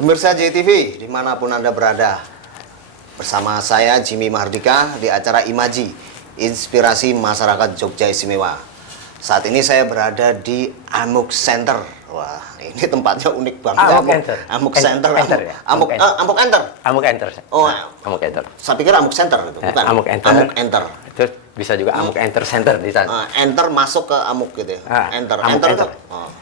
Pemirsa JTV, dimanapun Anda berada, bersama saya Jimmy Mahardika di acara Imaji, Inspirasi Masyarakat Jogja Istimewa. Saat ini saya berada di Amuk Center. Wah, ini tempatnya unik banget. Amuk Center. Amuk Enter. Amuk Enter. Oh, Amuk Enter. Saya pikir Amuk Center itu, bukan? Amuk Enter. Amuk Enter. Itu bisa juga Amuk Enter Center di sana. Enter masuk ke Amuk gitu ya. Enter. Amuk Enter. Enter. Oh.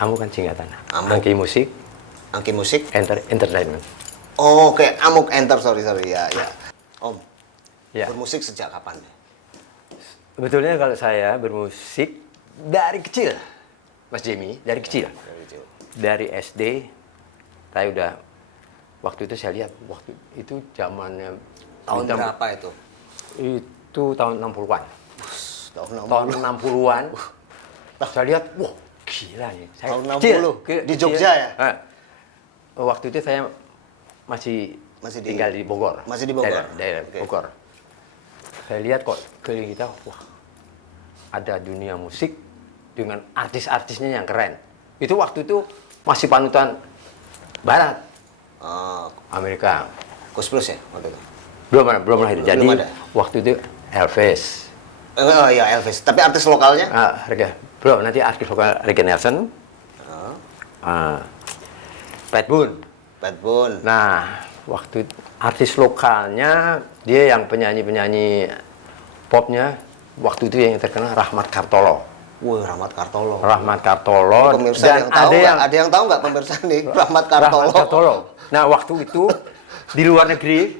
Amuk kan singkatan. Amuk. Angki musik. Angki musik. Entertainment. Oh, oke. Amuk Enter, sorry. Ya. Om, Ya. bermusik sejak kapan? Sebetulnya kalau saya bermusik dari kecil, Mas Jimmy, dari kecil. Dari SD, saya udah, waktu itu saya lihat, waktu itu zamannya... Tahun berapa itu? Itu tahun 60-an. Tahun 60-an. Saya lihat, wah gila nih. Saya tahun 60 kecil, di Jogja ya? Waktu itu saya masih tinggal di Bogor. Masih di Bogor? Daerah Okay. Bogor. Saya lihat kok keliling kita, wah ada dunia musik dengan artis-artisnya yang keren. Itu waktu itu masih panutan Barat, Amerika. Kus Plus ya waktu itu? Belum lahir. Jadi ada. waktu itu Elvis. Oh iya Elvis. Tapi artis lokalnya? Belum. Nanti artis lokal Reggae Nelson, Pat Boone. Pat Boone. Nah, waktu artis lokalnya dia yang penyanyi popnya waktu itu yang terkenal Rahmat Kartolo. Wah, Rahmat Kartolo. Rahmat Kartolo. Pemirsa Dan yang tahu ada yang tahu nggak pemirsa nih Rahmat Kartolo? Rahmat Kartolo. Nah, waktu itu di luar negeri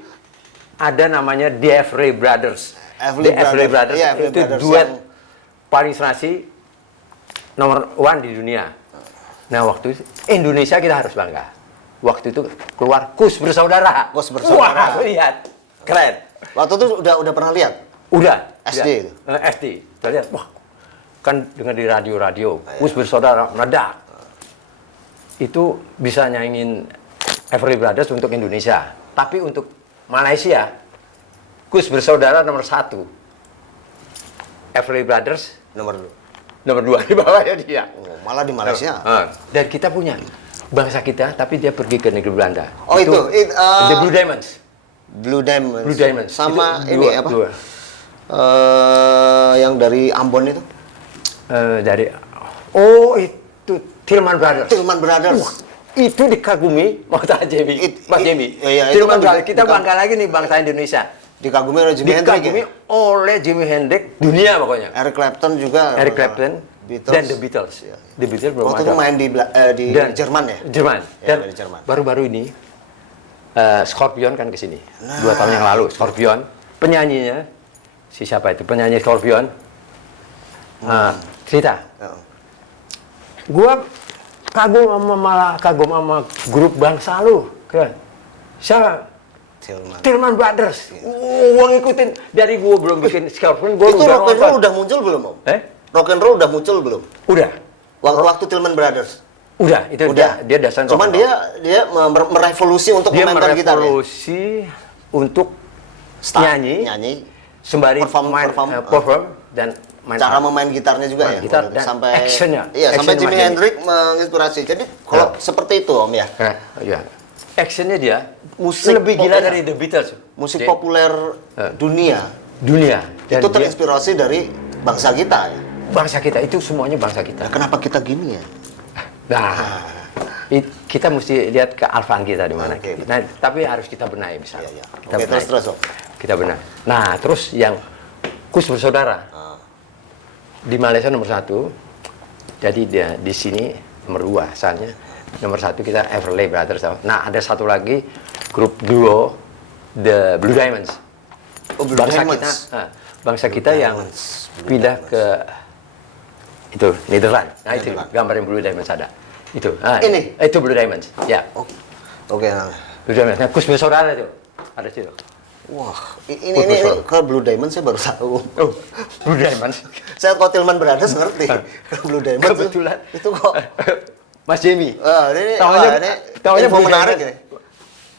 ada namanya The Everly Brothers. The Everly Brothers. Iya, itu duet paling senasib nomor 1 di dunia. Nah, waktu itu Indonesia kita harus bangga. Waktu itu keluar Kus Bersaudara. Kus Bersaudara. Wah, lihat. Keren. Waktu itu udah pernah lihat? Udah. SD itu? SD. Kita lihat, wah, kan dengar di radio. Kus Bersaudara meledak. Itu bisa nyanyiin Everly Brothers untuk Indonesia. Tapi untuk Malaysia, Kus Bersaudara nomor 1. Everly Brothers Nomor 2 di bawahnya dia. Oh, malah di Malaysia. Dan kita punya bangsa kita, tapi dia pergi ke negeri Belanda. Oh itu The Blue Diamonds. Blue Diamonds. Blue Diamonds. Sama itu ini apa? Yang dari Ambon itu? Itu Tillman Brothers. Tillman Brothers. Itu dikagumi Mas Jimmy. Iya, Tillman Brothers. Kita bangga lagi nih bangsa Indonesia. Dikagumi oleh Jimi Hendrix. Dikagumi oleh Jimi Hendrix dunia pokoknya. Eric Clapton juga. Eric Clapton dan The Beatles. The Beatles belum waktu ada. itu main di Jerman ya? Jerman. Ya, Dan di Jerman. baru-baru ini Scorpion kan ke sini. 2 tahun yang lalu Scorpion. Penyanyinya siapa itu? Penyanyi Scorpion. Cerita. Gua kagum sama grup bangsa lu. Keren. Siapa? Tillman Brothers. Gua ngikutin dari gua belum bikin Scorpion. Itu rock and roll udah muncul belum, Om? Rock and roll udah muncul belum? Udah. Waktu Tillman Brothers. Udah, itu udah. Dia dasar. Cuman dia merevolusi untuk memainkan gitar. Dia merevolusi untuk nyanyi sembari perform dan main cara memain gitarnya juga ya. Gitar dan sampai actionnya. Iya, sampai Jimi Hendrix menginspirasi. Jadi kalau seperti itu, Om ya. Iya. Actionnya dia musik lebih gila dari The Beatles. Musik populer dunia. Dan itu terinspirasi dari bangsa kita ya. Bangsa kita itu semuanya bangsa kita. Nah, kenapa kita gini ya? Nah, kita mesti lihat kealfaan kita di mana. Nah, tapi harus kita benahi misalnya. Terus. Kita benahi. Nah, terus yang Kus Bersaudara di Malaysia nomor 1. Jadi dia di sini nomor 2 asalnya. Nomor 1 kita Everly Brothers. Nah, ada satu lagi grup duo The Blue Diamonds. Bangsa kita yang pindah ke itu Nederland. Nah, itu gambar yang Blue Diamonds ada. Itu. Ini. Itu Blue Diamonds. Ya. Oke. Blue Diamonds. Nah, Kus Bersaudara itu. Ada situ. Wah, ini kalau Blue Diamonds saya baru tahu. Oh, Blue Diamonds. Saya kok Tillman Brothers ngerti. Blue Diamonds kebetulan itu kok Mas Jimmy. Ini info menarik ini.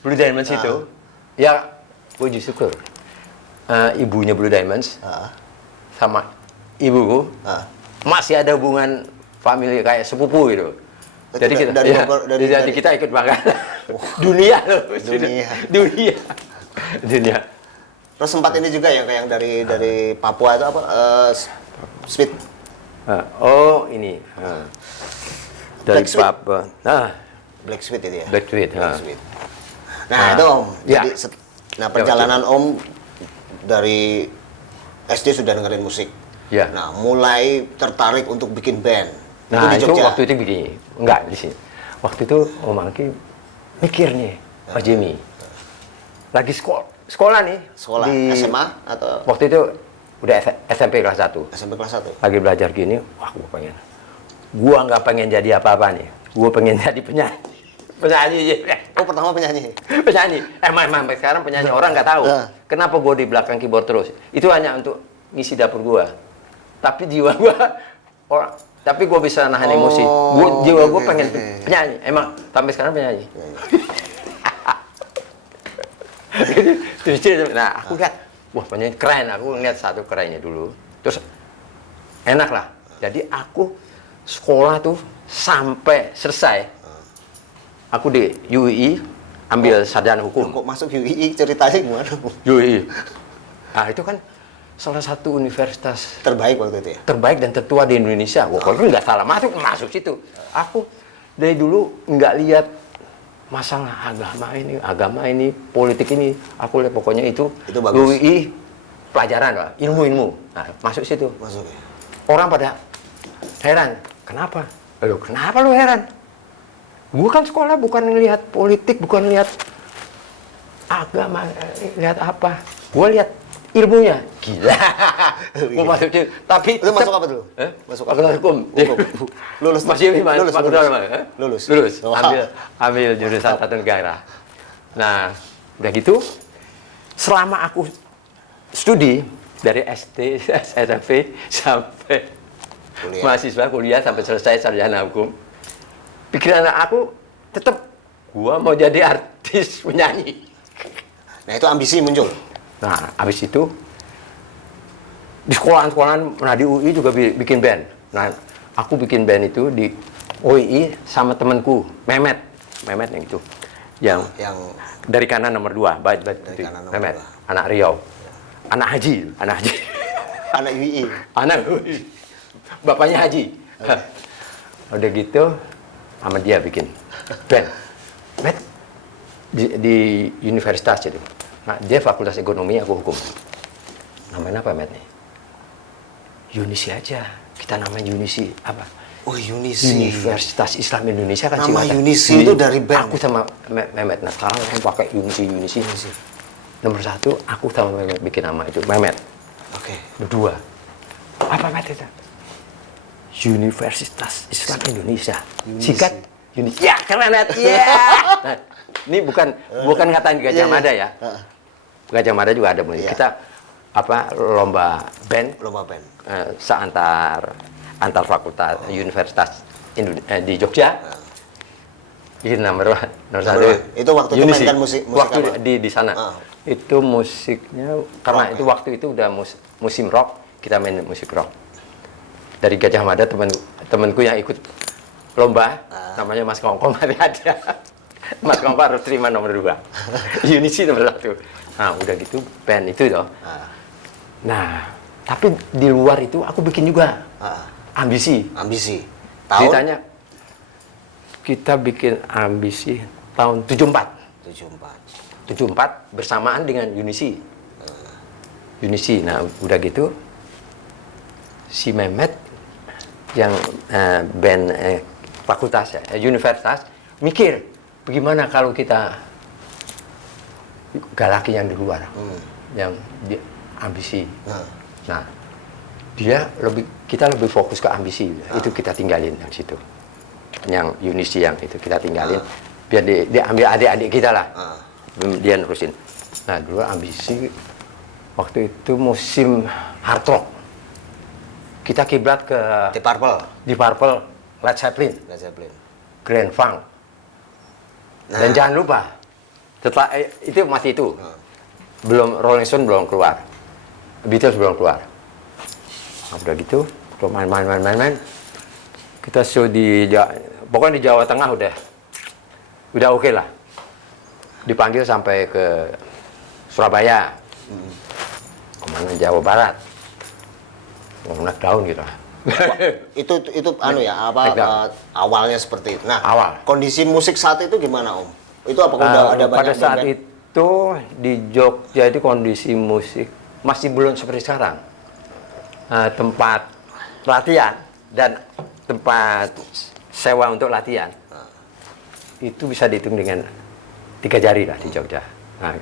Blue Diamonds itu, ya puji syukur. Ibunya Blue Diamonds sama ibuku masih ada hubungan family kayak sepupu gitu. Jadi kita, dari ya, Bogor, jadi kita ikut makan. Dunia loh. Dunia. Dunia. Terus sempat ini juga ya kayak yang dari Papua itu apa? Sweet. Oh ini. Dari Black Sweet. Papua. Nah, Black Sweet itu ya. Black Sweet. Black Sweet. Nah, itu Om. Ya. Jadi perjalanan Om dari SD sudah dengerin musik. Ya. Nah, mulai tertarik untuk bikin band. Nah, di itu Jogja. waktu itu begini. Enggak, di sini. Waktu itu Om Angki mikir nih, Pak Jimmy. Lagi sekolah nih. Sekolah di SMA atau waktu itu udah SMP kelas 1. SMP kelas 1? Lagi belajar gini, wah gua nggak pengen jadi apa-apa nih. Gua pengen jadi penyanyi. Penyanyi. Oh, pertama penyanyi. Penyanyi. Emang sampai sekarang penyanyi orang nggak tahu. Kenapa gua di belakang keyboard terus? Itu hanya untuk ngisi dapur gua. Tapi jiwa gua orang, tapi gua bisa nahan emosi. Jiwa gua pengen penyanyi. Emang sampai sekarang penyanyi. Nah, aku lihat, wah penyanyi keren. Aku ngeliat satu kerennya dulu. Terus enak lah. Jadi aku sekolah tuh sampai selesai. Aku di UII ambil sarjana hukum. Kok masuk UII ceritanya gimana? UII. Nah, itu kan salah satu universitas Terbaik waktu itu ya? terbaik dan tertua di Indonesia. Wah, kalau nggak salah masuk situ. Aku dari dulu nggak lihat masalah agama ini, politik ini. Aku lihat pokoknya itu bagus. UII pelajaran lah, ilmu. Nah, masuk situ. Masuk ya? Orang pada heran. Kenapa? Loh, kenapa lu heran? Gue kan sekolah bukan ngelihat politik, bukan lihat agama, lihat apa. Gue lihat ilmunya. Gila. Gue masuk situ. Tapi Lu masuk apa dulu? Masuk hukum. Lulus. Masih lulus. Lulus. Wow. Ambil jurusan tata negara. Nah, udah gitu. Selama aku studi dari SD, SMP sampai mahasiswa kuliah sampai selesai sarjana hukum, pikiran aku tetap gua mau jadi artis penyanyi. Nah, itu ambisi muncul. Nah, habis itu di sekolahan-sekolahan, nah di UI juga bikin band. Nah, aku bikin band itu di UI sama temanku Mehmet yang itu, yang dari kanan nomor 2, baik itu Mehmet, anak Riau, anak Haji. Anak UI. Anak UI. Bapaknya Haji. Udah gitu sama dia bikin band. Met di universitas itu. Nah, dia fakultas ekonomi, aku hukum. Namanya apa, Met nih? Unisi aja. Kita namanya Unisi apa? Oh, Unisi. Universitas Islam Indonesia kan nama singkatan. Unisi itu dari band. Aku sama Mehmet. Nah, sekarang aku pakai Unisi. Nomor 1, aku sama Mehmet bikin nama itu, Mehmet. Oke. Kedua, apa Met itu? Universitas Islam Indonesia. Singkat Unisi. Ya, keren Met. Iya. Nah, ini bukan ngatain Gajah Mada ya. Gajah Mada juga ada musik. Kita lomba band. Antar fakultas universitas di Jogja. Ini nomor 1. Itu waktu itu mainkan musik waktu apa? di sana. Itu musiknya karena itu waktu itu udah musim rock, kita main musik rock. Dari Gajah Mada temanku yang ikut lomba namanya Mas Kongkong masih ada. Mas Kongkong harus terima nomor 2. Unisi nomor 1. Nah, udah gitu band itu toh. Nah, tapi di luar itu aku bikin juga ambisi. Tahun? Ditanya, kita bikin ambisi tahun 74 bersamaan dengan Unisi. Nah, udah gitu si Mehmet yang band fakultas universitas mikir bagaimana kalau kita galaki yang di luar, yang di ambisi. Nah, kita lebih fokus ke ambisi. Itu kita tinggalin yang situ. Yang Unisi yang itu kita tinggalin biar diambil adik-adik kita lah. Dia nerusin. Nah, dulu ambisi waktu itu musim hard rock. Kita kiblat ke di Purple, Led Zeppelin, Grand Funk. Dan jangan lupa, setelah itu masih itu. Belum Rolling Stone belum keluar. Beatles belum keluar. Nah, udah gitu, main. Kita show di pokoknya di Jawa Tengah udah oke lah. Dipanggil sampai ke Surabaya, kemana Jawa Barat, naik daun gitu. Itu anu ya apa awalnya seperti itu. Nah, Awal. kondisi musik saat itu gimana Om? Itu apakah udah ada banyak pada saat band-band? itu di Jogja itu kondisi musik masih belum seperti sekarang. Tempat latihan dan tempat sewa untuk latihan itu bisa dihitung dengan 3 jari lah di Jogja. Nah,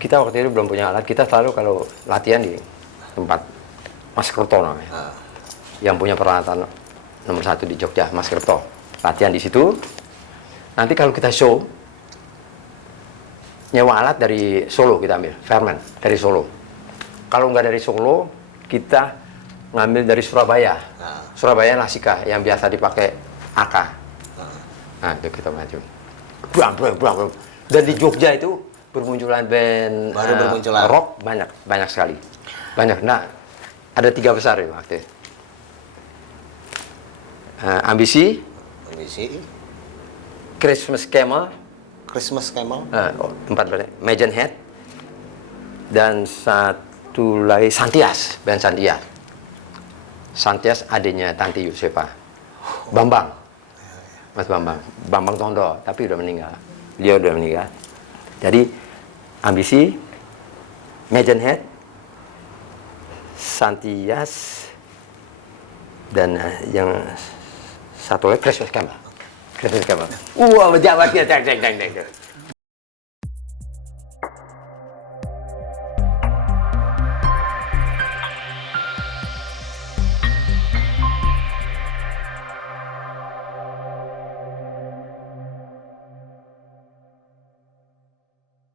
kita waktu itu belum punya alat, kita selalu kalau latihan di tempat Mas Kerto namanya. Yang punya peralatan nomor 1 di Jogja, Mas Kerto. Latihan di situ. Nanti kalau kita show, nyewa alat dari Solo kita ambil, Fairman dari Solo. Kalau nggak dari Solo, kita ngambil dari Surabaya. Surabaya Lasika yang biasa dipakai AK. Nah, itu kita maju. Bang. Dan di Jogja itu bermunculan band Baru bermunculan. rock banyak sekali. Banyak. Nah, ada 3 besar ya waktu itu. Ambisi, Christmas Camel, tempat Magen Head, dan satu lagi Santias, band Santias. Santias adiknya Tanti Yusefa, Bambang, Mas Bambang Tondo, tapi udah meninggal. Dia udah meninggal. Jadi Ambisi, Magen Head, Santias, dan yang satu lagi Christmas Camel. Wah, berjabat dia, deng.